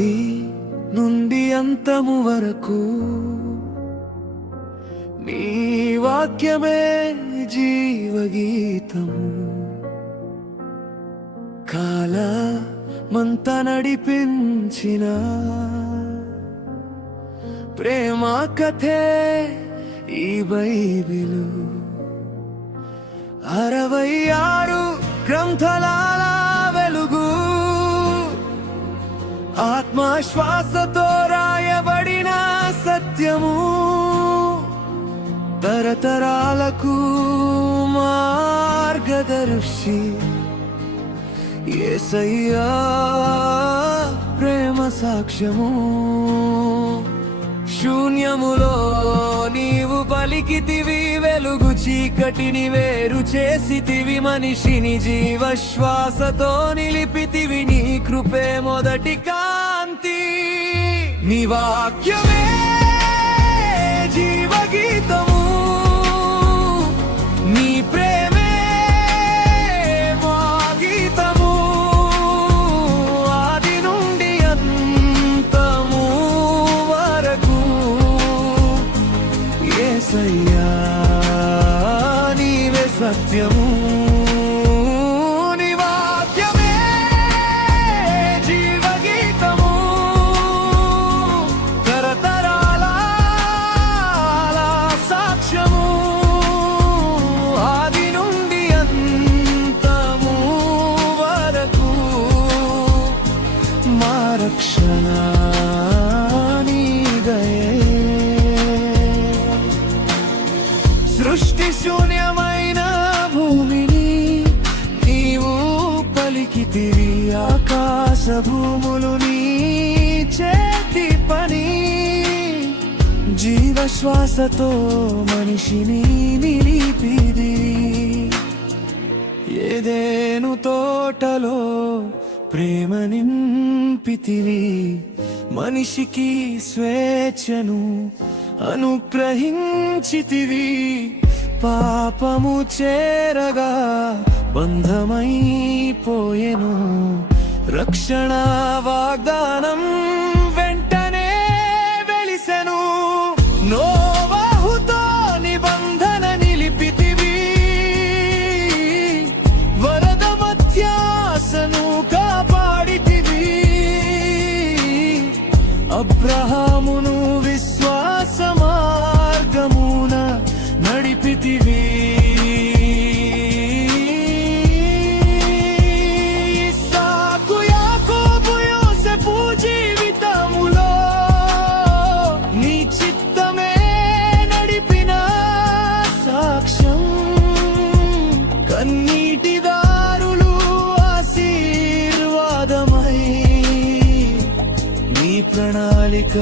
ఆది నుండి అంతము వరకు నీ వాక్యమే జీవగీతము. కాలమంత నడిపించిన ప్రేమ కథే ఈ బైబిలు. 66 గ్రంథాల వెలుగు, ఆత్మశ్వాసతో రాయబడిన సత్యము, తరతరాలకు మార్గదర్శి. యేసయ్యా ప్రేమ సాక్ష్యము. శూన్యములో నీవు పలికితివి వెలుగు, చీకటిని వేరు చేసితివి, మనిషిని జీవశ్వాసతో నిలిపితివి. నీ కృపే మొదటి కాంతి, నీ వాక్యమే జీవగీతము, నీ ప్రేమే మా గీతము. ఆది నుండి అంతము వరకు యేసయ్యా నీవే సత్యము. సృష్టి శూన్యమైన భూమిని నీవు పలికితివి, ఆకాశ భూములు నీ చేతి పని. జీవశ్వాసతో మనిషిని నిలిపిది, ఏదేను తోటలో ప్రేమ నింపితివి. మనిషికి స్వేచ్ఛను అనుగ్రహించితివి, పాపము చేరగా బంధమైపోయెను. రక్షణ వాగ్దానం వెంటనే వెలిసెను. నోవహుతో నిబంధన నిలిపితివి, వరద మధ్యాసను కాపాడితివి. అబ్రహామును విశ్వాస మార్గమున నడిపితివి. ఇస్సాకు, యాకోబు, యోసేపు జీవితములో నీ చిత్తమే నడిపిన సాక్ష్యం. కన్నీటి దారులు ఆశీర్వాదమై నీ ప్రణాళిక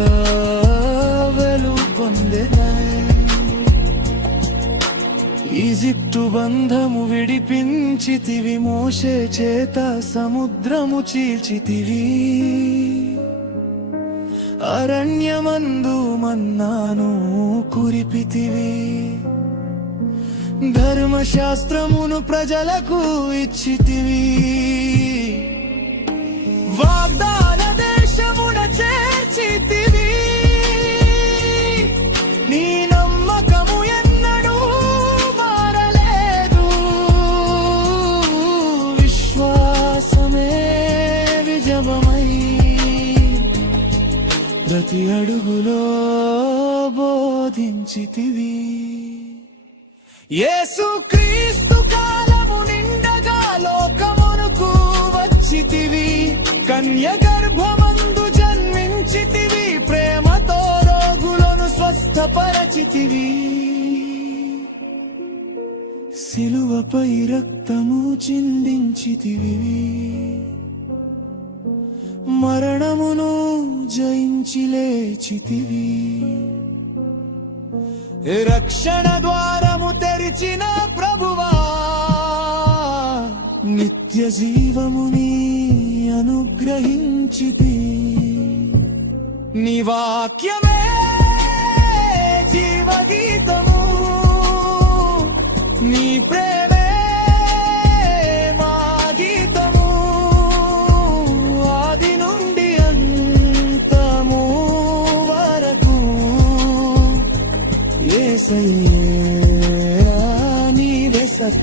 ఈజిప్టు బంధము విడిపించితివి, మోషే చేత సముద్రము చీల్చితివి. అరణ్యమందు మన్నాను కురిపితివి, ధర్మశాస్త్రమును ప్రజలకు ఇచ్చితివి. వాగ్దాన దేశమున చేర్చితివి, నీ నమ్మకము ఎన్నడూ మారలేదు. విశ్వాసమే విజయమై ప్రతి అడుగులో బోధించితివి. యేసుక్రీస్తు కాలము నిండగా లోకమునకు వచ్చితివి, కన్య గర్భమందు జన్మించితివి, ప్రేమతో రోగులను స్వస్థపరచితివి. సిలువపై రక్తము చిందించితివి, మరణమును జయించి లేచితివి. రక్షణ ద్వారము తెరిచిన ప్రభువా, నిత్య జీవముని అనుగ్రహించితి. నీ వాక్యమే జీవగీతము, నీ ప్రేమే మా గీతము. ఆది నుండి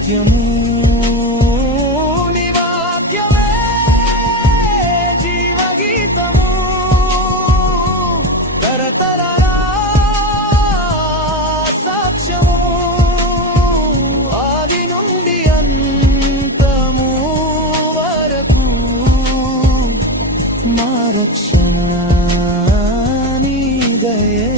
నిత్యము నీ వాక్యమే జీవగీతము తరతరాల సాక్ష్యము ఆది నుండి అంతము వరకు మా రక్షణ నీ దయే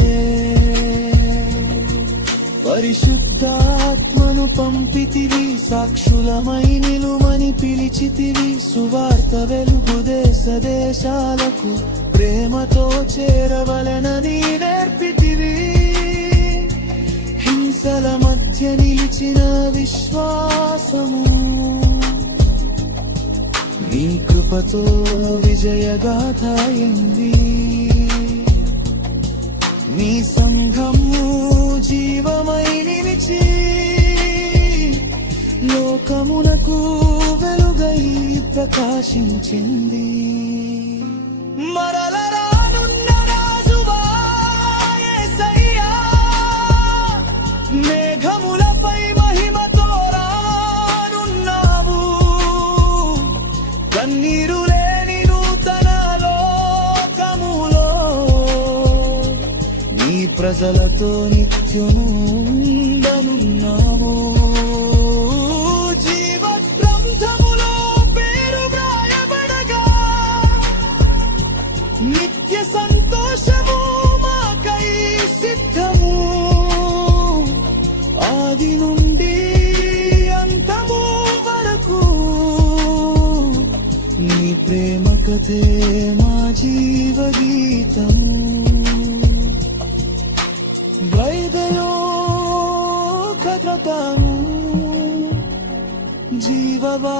పరిశుద్ధాత్మను పంపితివి సాక్షులమై నిలుమని పిలిచితివి సువార్త వెలుగు దేశ దేశాలకు ప్రేమతో చేరవలెనని నేర్పితివి హింసల మధ్య నిలిచిన విశ్వాసము నీ కృపతో విజయగాథ అయింది నీ సంఘము జీవమై నిలిచి లోకమునకు వెలుగై ప్రకాశించింది మరల రానున్న రాజువా యేసయ్యా మేఘములపై మహిమతో రానున్నావు కన్నీరు లేని నూతన లోకములో నీ ప్రజలతో నిత్యము ఉండనున్నావు జీవ గ్రంథములో పేరు వ్రాయబడగా నిత్య సంతోషము మాకై సిద్ధము ఆది నుండి అంతము వరకు నీ ప్రేమ కథే మా జీవగీతము వైదయో కథతాము జీవవా